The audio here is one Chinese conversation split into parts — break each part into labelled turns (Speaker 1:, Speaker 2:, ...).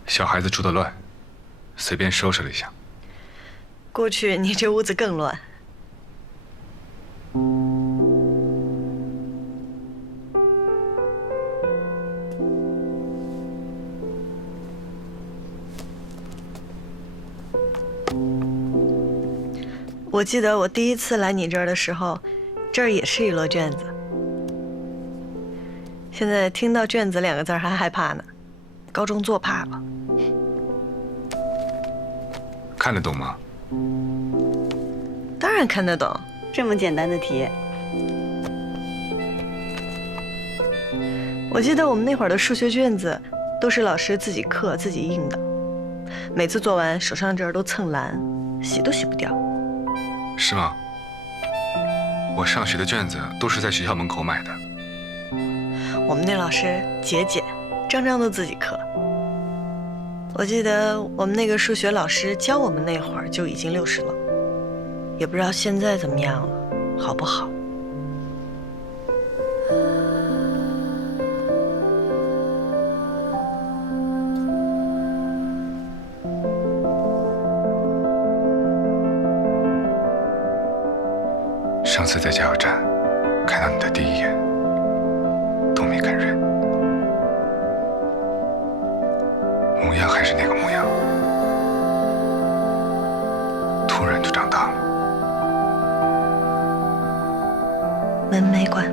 Speaker 1: 小孩子住得乱，随便收拾了一下。
Speaker 2: 过去你这屋子更乱。我记得我第一次来你这儿的时候，这儿也是一摞卷子。现在听到卷子2个字还害怕呢，高中做怕了。
Speaker 1: 看得懂吗？
Speaker 2: 当然看得懂，这么简单的题。我记得我们那会儿的数学卷子都是老师自己刻自己印的，每次做完手上这儿都蹭蓝，洗都洗不掉。
Speaker 1: 是吗？我上学的卷子都是在学校门口买的。
Speaker 2: 我们那老师节俭，张张都自己刻。我记得我们那个数学老师教我们那会儿就已经60了，也不知道现在怎么样了，好不好？
Speaker 1: 上次在加油站看到你的第一眼，都没敢认，模样还是那个模样，突然就长大了。
Speaker 2: 门没关。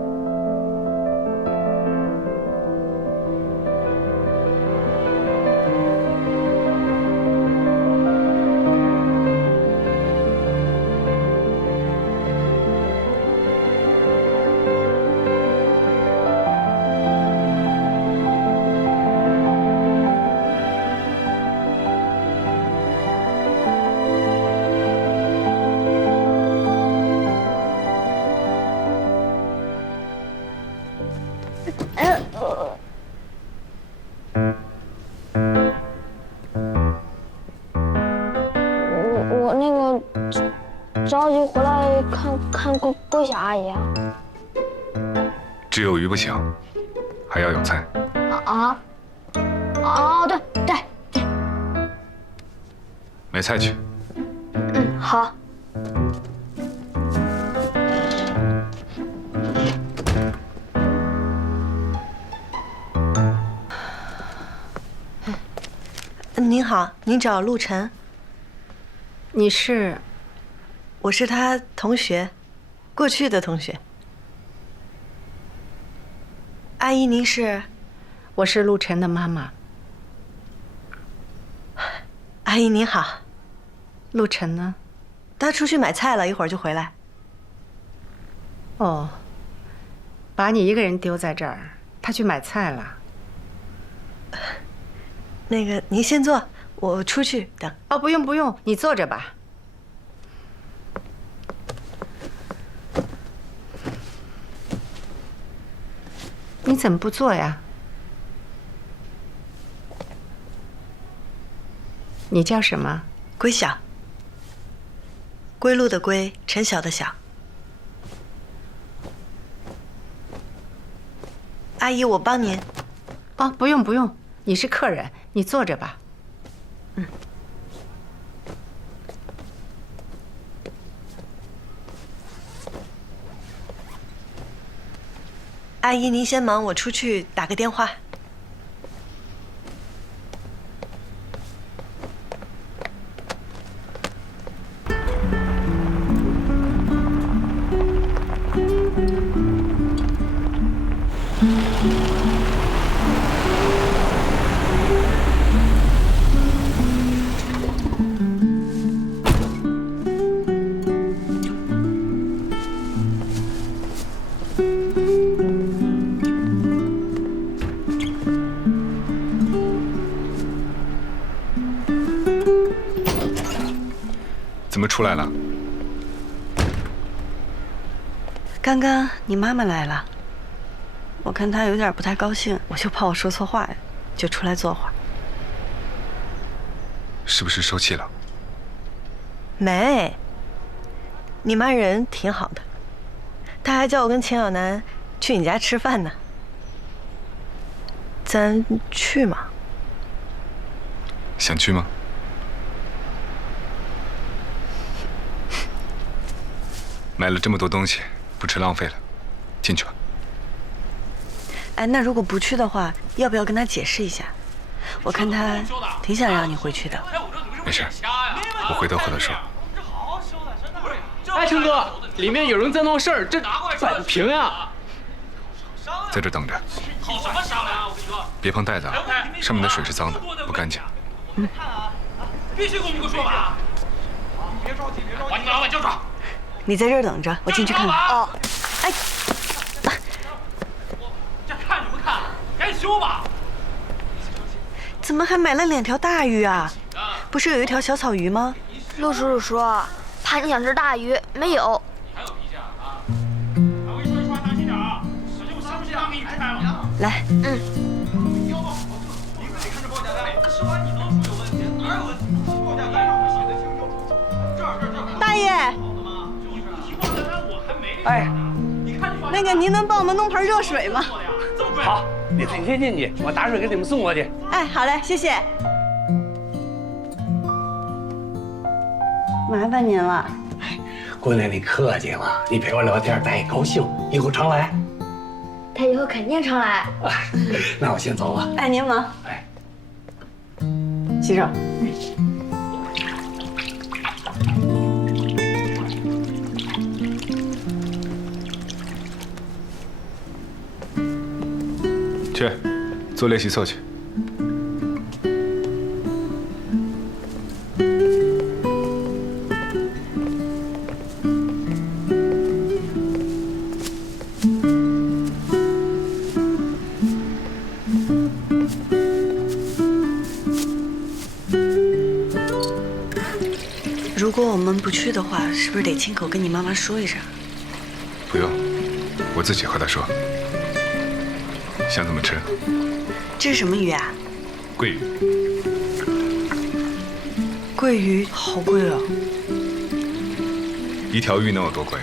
Speaker 3: 我那个着急回来看桂霞阿姨啊。
Speaker 1: 只有鱼不行，还要有菜。
Speaker 3: 对，
Speaker 1: 买菜去。
Speaker 3: 好。
Speaker 2: 您好，您找陆晨。
Speaker 4: 你是？
Speaker 2: 我是他同学，过去的同学。阿姨，您是？
Speaker 4: 我是陆晨的妈妈。
Speaker 2: 阿姨您好。
Speaker 4: 陆晨呢？
Speaker 2: 他出去买菜了，一会儿就回来。
Speaker 4: 哦，把你一个人丢在这儿，他去买菜了。
Speaker 2: 那个，您先坐，我出去等。
Speaker 4: 哦，不用，你坐着吧。你怎么不坐呀？你叫什么？
Speaker 2: 归晓。归路的归，陈晓的晓。阿姨，我帮您。
Speaker 4: 哦，不用，你是客人，你坐着吧。
Speaker 2: 阿姨，您先忙，我出去打个电话。
Speaker 1: 怎么出来了？
Speaker 2: 刚刚你妈妈来了，我看她有点不太高兴，我就怕我说错话，就出来坐会儿。
Speaker 1: 是不是受气了？
Speaker 2: 没，你妈人挺好的，她还叫我跟秦小楠去你家吃饭呢。咱去吗？
Speaker 1: 想去吗？买了这么多东西，不吃浪费了，进去吧。
Speaker 2: 哎，那如果不去的话，要不要跟他解释一下？我看他挺想让你回去的。
Speaker 1: 没事，我回头和他说。
Speaker 5: 哎，成哥，里面有人在闹事儿，这摆不平呀！
Speaker 1: 在这等着。别碰袋子啊，上面的水是脏的，不干净。
Speaker 6: 必须给我们个说法！别着急，把你们老板叫出来。
Speaker 2: 你在这儿等着，我进去看看。哦，哎，
Speaker 6: 这看什么看？赶紧修吧！
Speaker 2: 怎么还买了2条大鱼啊？不是有一条小草鱼吗？
Speaker 3: 陆叔叔说，怕你想吃大鱼，没有。
Speaker 6: 还有脾气啊！我一说当心点啊！使劲，我生气当给你开了。
Speaker 2: 来，
Speaker 7: 大爷，
Speaker 5: 哎，
Speaker 7: 那个您能帮我们弄盆热水吗？
Speaker 5: 好，你先进去，我打水给你们送过去。
Speaker 7: 哎，好嘞，谢谢。麻烦您了。
Speaker 5: 姑娘，你客气了，你陪我聊天，咱也高兴，以后常来。
Speaker 3: 他以后肯定常来。
Speaker 5: 那我先走了。
Speaker 7: 哎，您忙。
Speaker 5: 哎，
Speaker 7: 洗手。
Speaker 1: 去，做练习册去。
Speaker 2: 如果我们不去的话，是不是得亲口跟你妈妈说一声？
Speaker 1: 不用，我自己和他说。想怎么吃？
Speaker 2: 这是什么鱼啊？
Speaker 1: 桂鱼。
Speaker 2: 桂鱼好贵哦。
Speaker 1: 一条鱼能有多贵？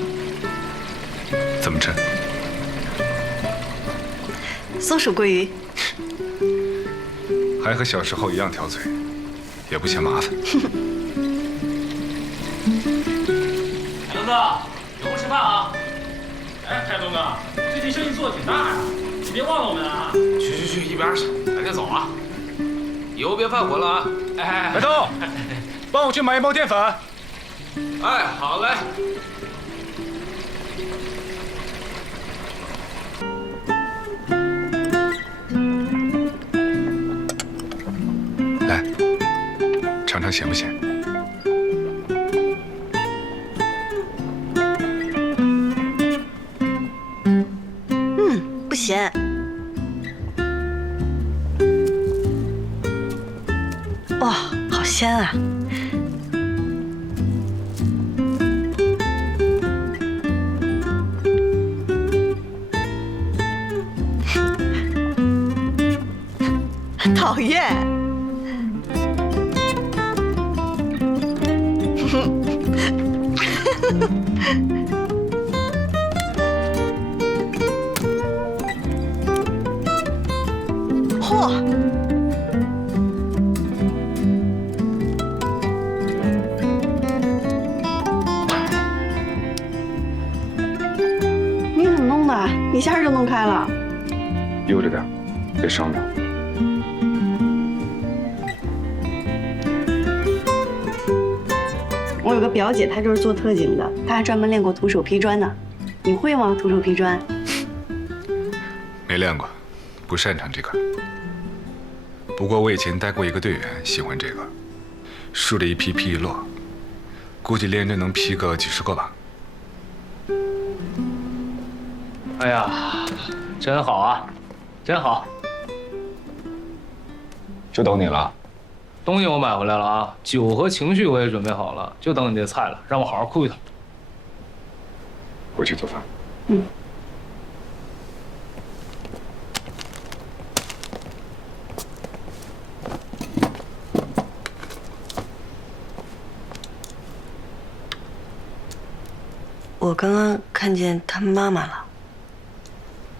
Speaker 1: 怎么吃？
Speaker 2: 松鼠桂鱼。
Speaker 1: 还和小时候一样挑嘴，也不嫌麻烦。
Speaker 6: 海东哥，有空吃饭啊！哎，海东哥，最近生意做得挺大呀，你别忘了我们啊！
Speaker 8: 去，一边去，赶紧走啊！以后别犯浑了啊！
Speaker 6: 哎，
Speaker 1: 白豆，帮我去买1包淀粉。
Speaker 8: 哎，好嘞。
Speaker 1: 来，尝尝咸不咸？
Speaker 2: 不咸。哇，好鲜啊！讨厌。嚯！
Speaker 7: 你怎么弄的？一下就弄开了。
Speaker 1: 悠着点，别伤着。
Speaker 7: 我有个表姐，她就是做特警的，她还专门练过徒手劈砖呢。你会吗？徒手劈砖？
Speaker 1: 没练过，不擅长这个。不过我以前带过一个队员，喜欢这个，竖着一劈劈一摞，估计连着能劈个几10个吧。
Speaker 5: 哎呀，真好啊，真好。
Speaker 1: 就等你了。
Speaker 5: 东西我买回来了啊，酒和情绪我也准备好了，就等你这菜了，让我好好哭一趟。
Speaker 1: 回去做饭。
Speaker 7: 嗯。
Speaker 2: 我刚刚看见他妈妈了。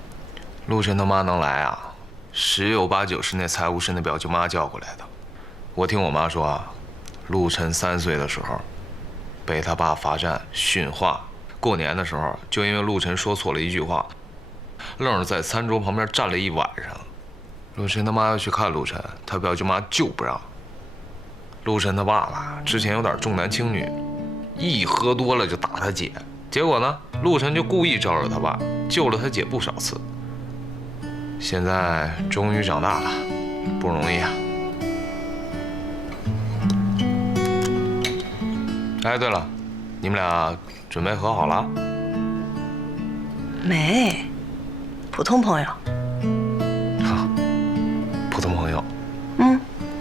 Speaker 8: 陆晨他妈能来啊？10有8九是那财务室那表舅妈叫过来的。
Speaker 9: 我听我妈说啊，陆晨3岁的时候，被他爸罚站训话。过年的时候，就因为陆晨说错了一句话，愣是在餐桌旁边站了一晚上。陆晨他妈要去看陆晨，他表舅妈就不让。陆晨他爸爸之前有点重男轻女，一喝多了就打他姐，结果呢，陆晨就故意招惹他爸，救了他姐不少次。现在终于长大了，不容易啊。哎，对了，你们俩准备和好了？
Speaker 2: 没，普通朋友。
Speaker 9: 好，普通朋友。
Speaker 2: 嗯。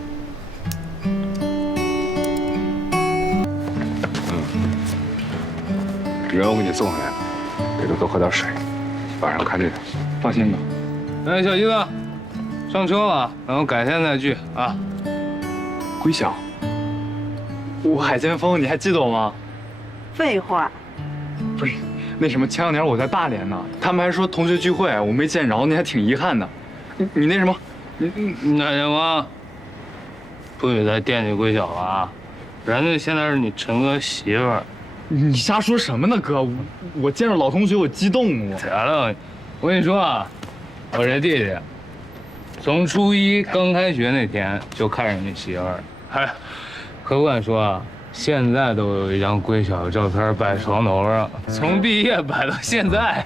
Speaker 1: 人我给你送回来了，给他多喝点水，晚上看这个。
Speaker 5: 放心吧。哎，小鸡子，上车了，然后改天再聚啊。
Speaker 10: 归晓，我海剑锋，你还记得我吗？
Speaker 7: 废话，
Speaker 10: 不是，那什么，前2年我在大连呢，他们还说同学聚会我没见着你，还挺遗憾的。你那什么，
Speaker 5: 你那什么，不许再惦记归晓了啊！人家现在是你陈哥媳妇儿。
Speaker 10: 你瞎说什么呢，哥？我见着老同学我激动
Speaker 5: 得了，我跟你说啊，我这弟弟从初一刚开学那天就看上你媳妇儿，还可管说啊，现在都有一张归晓的照片摆床头上，从毕业摆到现在。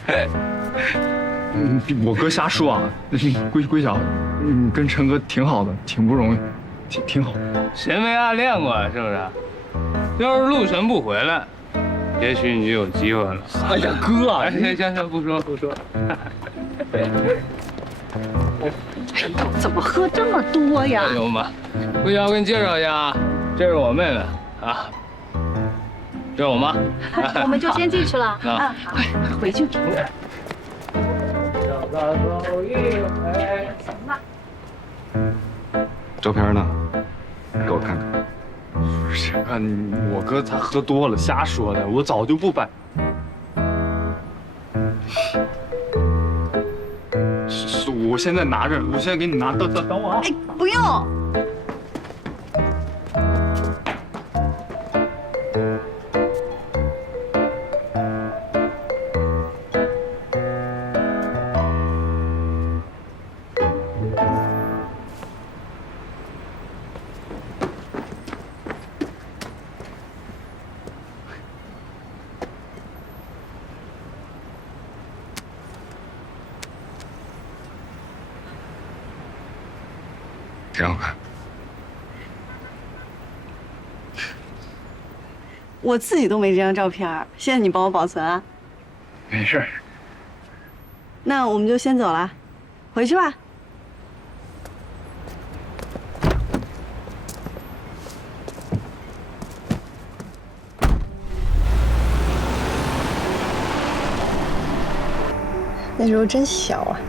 Speaker 10: 我哥瞎说啊，归晓，跟陈哥挺好的，挺不容易，挺好。
Speaker 5: 谁没暗恋过啊？是不是？要是陆晨不回来，也许你就有机会了。
Speaker 10: 哎呀，哥啊！
Speaker 5: 行，不说。
Speaker 11: 哎呦，怎么喝这么多呀？
Speaker 5: 哎呦妈！归晓，我给你介绍一下啊，这是我妹妹啊，这是我妈。
Speaker 11: 我们就先进去了
Speaker 5: 啊，
Speaker 11: 快回去。
Speaker 1: 照片呢？给我看看。
Speaker 10: 谁看我哥他喝多了，瞎说的，我早就不摆。是，我现在拿着，我现在给你拿，等我啊！
Speaker 7: 哎，不用。
Speaker 1: 挺好看。
Speaker 7: 我自己都没这张照片，谢谢你帮我保存啊。
Speaker 10: 没事。
Speaker 7: 那我们就先走了，回去吧。
Speaker 2: 那时候真小啊。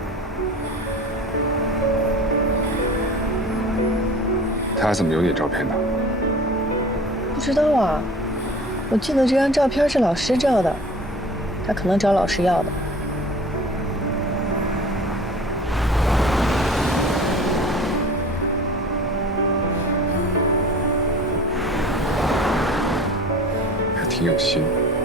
Speaker 1: 他怎么有你照片呢？
Speaker 2: 不知道啊，我记得这张照片是老师照的，他可能找老师要的。
Speaker 1: 还挺有心。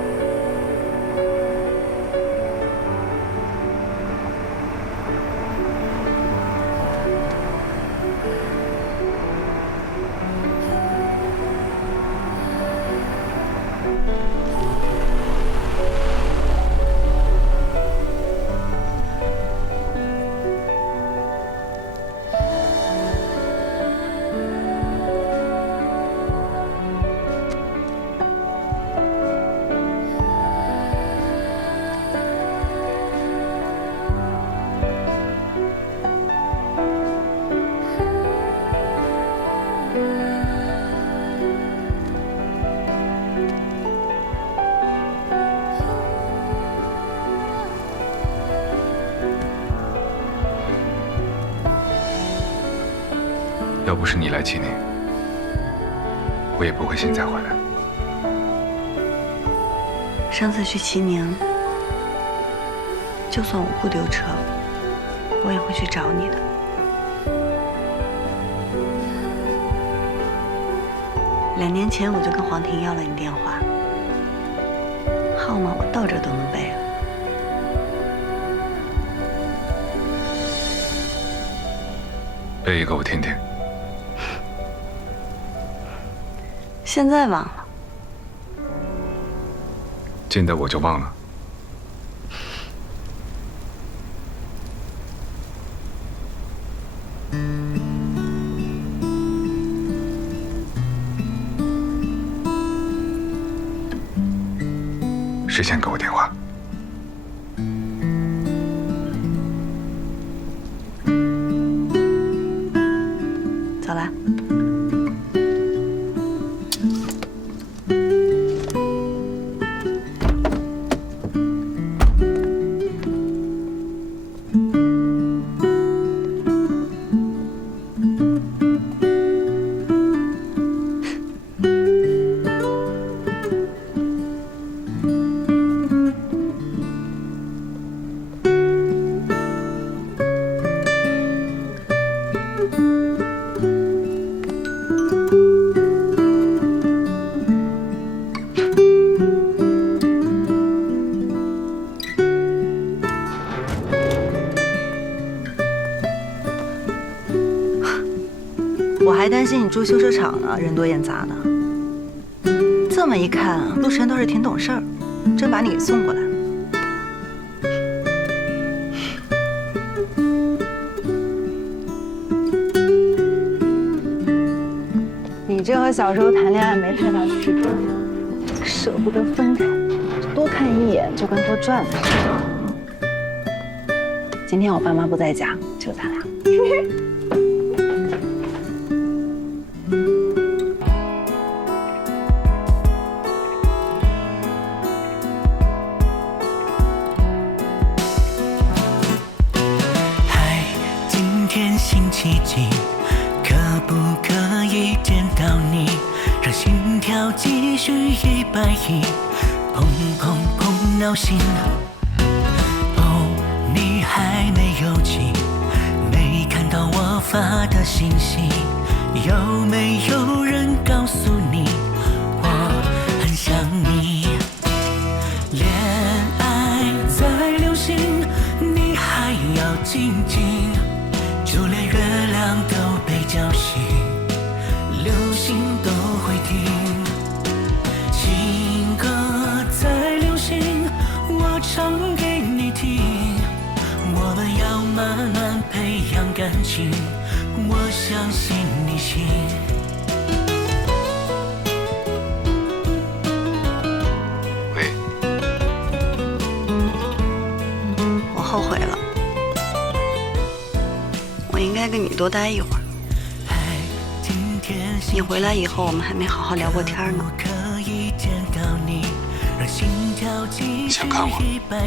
Speaker 1: 要不是你来济宁，我也不会现在回来。
Speaker 7: 上次去齐宁，就算我不丢车，我也会去找你的。 2年前我就跟黄婷要了你电话，号码我到这都能背了。
Speaker 1: 背一个我听听。
Speaker 7: 现在忘了。
Speaker 1: 近的我就忘了。谁先给我电话？
Speaker 7: 走了。
Speaker 12: 我还担心你住修车厂呢，人多眼杂的。这么一看，陆晨倒是挺懂事儿，真把你给送过来了。你这和小时候谈恋爱没太大区别，舍不得分开，多看一眼就跟多赚了似的。今天我爸妈不在家，就咱俩。
Speaker 13: 星期几，可不可以见到你？让心跳继续110，砰砰砰闹心。哦，你还没有起，没看到我发的信息，有没有人告诉你我很想你？恋爱在流行，你还要静静。就连月亮都被叫醒，流星都会停。情歌在流行，我唱给你听。我们要慢慢培养感情，我相信你信。
Speaker 1: 喂，
Speaker 7: 我后悔了。我应该跟你多待一会儿。你回来以后，我们还没好好聊过天呢。
Speaker 1: 想看我？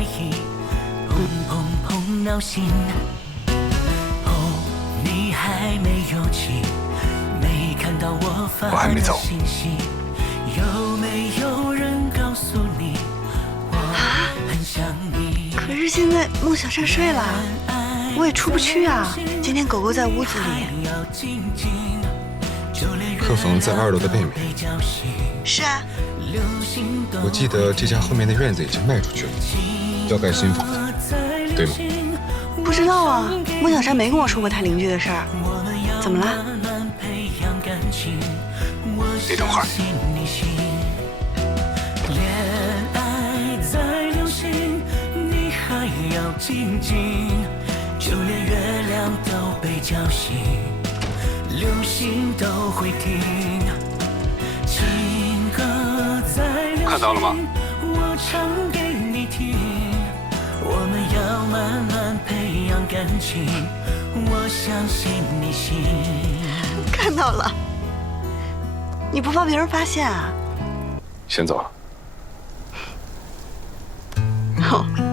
Speaker 1: 我还没走。
Speaker 7: 可是现在孟小山睡了。我也出不去啊！今天狗狗在屋子里。
Speaker 1: 客房在2楼的背面。
Speaker 7: 是啊。
Speaker 1: 我记得这家后面的院子已经卖出去了，要盖新房子，对吗？
Speaker 7: 不知道啊，孟小山没跟我说过他邻居的事儿。怎么了？
Speaker 1: 你等会儿。
Speaker 13: 就连月亮都被叫醒，流星都会停。情歌在流行，
Speaker 1: 看到了吗？
Speaker 13: 我唱给你听。我们要慢慢培养感情，我相信你信。
Speaker 7: 看到了。你不怕别人发现啊？
Speaker 1: 先走了。
Speaker 7: 哦。